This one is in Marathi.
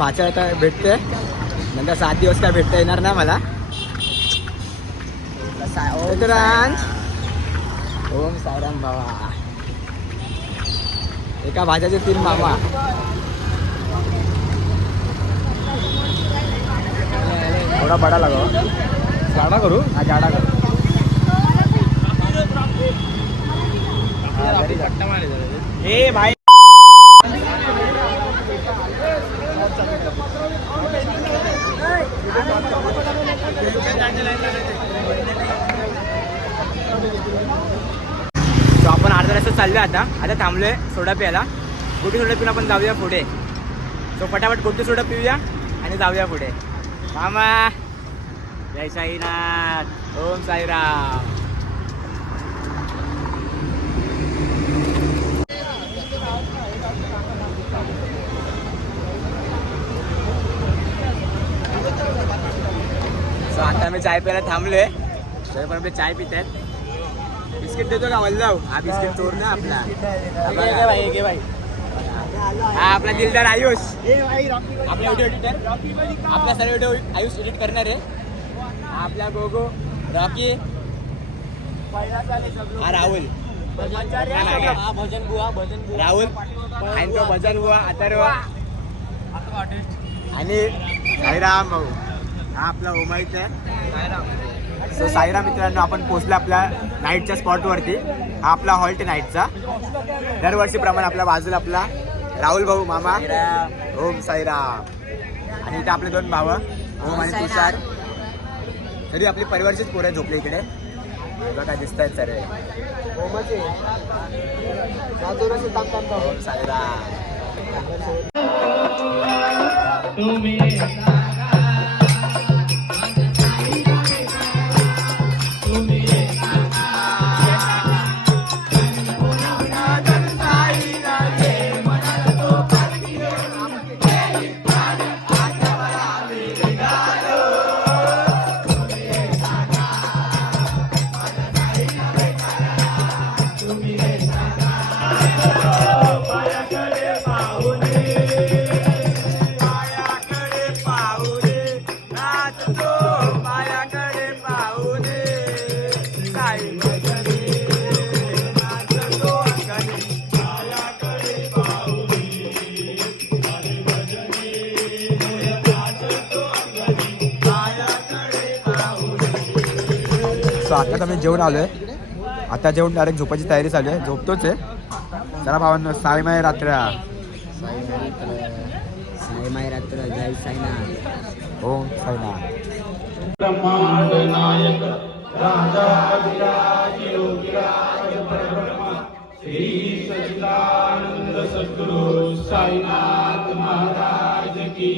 भाच्या आता भेटते नंतर 7 दिवस काय भेटता येणार नाही मला. ओम साईराम बाबा. एका भाज्याचे 3 मामा. थोडा बडा लगाओ. जाडा करू. हा जाडा करू. ए भाई आपण अर्धा रस्ता चाललो आता थांबलोय सोडा प्यायला. गोटी सोडा पिऊन आपण जाऊया पुढे. सो फटाफट गोटी सोडा पिऊया आणि जाऊया पुढे. मामा जय साईनाथ. ओम साईराम. सो आता मी चाय प्यायला थांबलोय. तर पण आपले चाय पित आहेत. बिस्किट देतो का वल्लव? हा बिस्किट चोर ना आपला. हा आपला दिलदार आयुष. आपला व्हिडिओ एडिटर. आपला सर्व व्हिडिओ आयुष एडिट करणार आहे. हा आपला गोगो रॉकी. हा राहुल. राहुल आणि तो भजन बुवा अथर्व आणि साईराम भाऊ. हा आपला ओमाईच आहे. सो साईराम मित्रांनो आपण पोहोचलो आपल्या नाईटच्या स्पॉटवरती. हा आपला हॉल्ट नाईटचा. दरवर्षीप्रमाणे आपल्या बाजूला आपला राहुल भाऊ मामा. ओम साईराम. आणि इथे आपले 2 भाव ओम आणि तुषार. तरी आपली परिवारचीच पोरं झोपले इकडे. बघा दिसत आहेत सर. ओम साईराम. सो आता मी जेवण आलोय. आता जेवण डायरेक्ट झोपायची तयारी चालू आहे. झोपतोच आहे. चला भावांनो साईमाई रात्र. साईमाई रात्र. जय साईनाथ. ओम साईनाथ. ब्रह्मांड नायक राजाधिराज योगीराज परब्रह्म श्री सच्चिदानंद सद्गुरु साईनाथ महाराज की